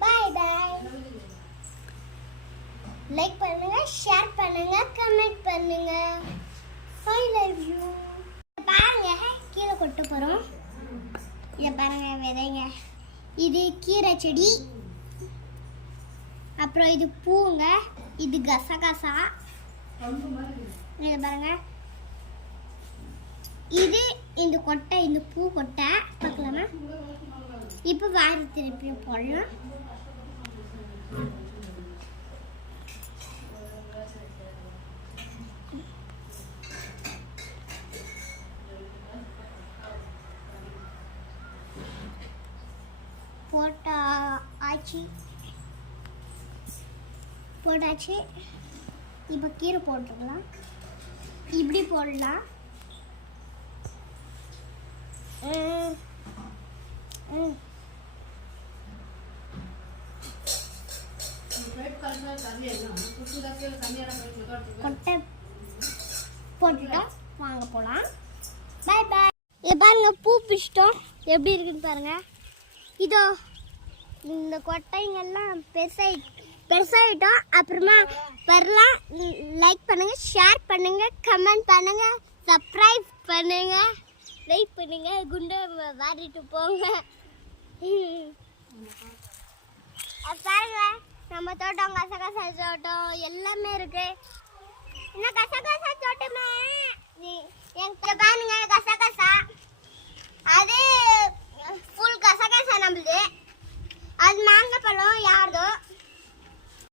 பாய் பாய். Like பண்ணுங்க, share பண்ணுங்க, comment பண்ணுங்க. I love you. பாருங்க கீரை கொட்ட போறோம். இத பாருங்க விதைங்க. இது கீரை செடி. அப்புறம் இது பூங்க. இது கசகசா. இத பாருங்க. இது இந்த கொட்டை, இந்த பூ கொட்டை பார்க்கலாமா? இப்போ வாரி திருப்பி போடலாம். போட்டாச்சு. இப்போ கீரை போட்டுக்கலாம். இப்படி போடலாம். கொட்டை போட்டுட்டோம். வாங்க போகலாம். பாய் பாய். இதை பாருங்க, பூ பிடிச்சிட்டோம். எப்படி இருக்குன்னு பாருங்க. இதோ இந்த கொட்டைங்கெல்லாம் பெருசாகிட்டோம். அப்புறமா வரலாம். லைக் பண்ணுங்க, ஷேர் பண்ணுங்க, கமெண்ட் பண்ணுங்க, சப்ஸ்கிரைப் பண்ணுங்க, லைக் பண்ணுங்க, குண்டை வாரிட்டு போங்க. பாருங்க, நம்ம தோட்டம் கசகசா தோட்டம் எல்லாமே இருக்கு. இன்னும் கசகசா தோட்டமே எங்க பாருங்க. கசகசா அது ஃபுல் கசகசா நம்மளுது. அது மாங்காய் பழம் யாருதோ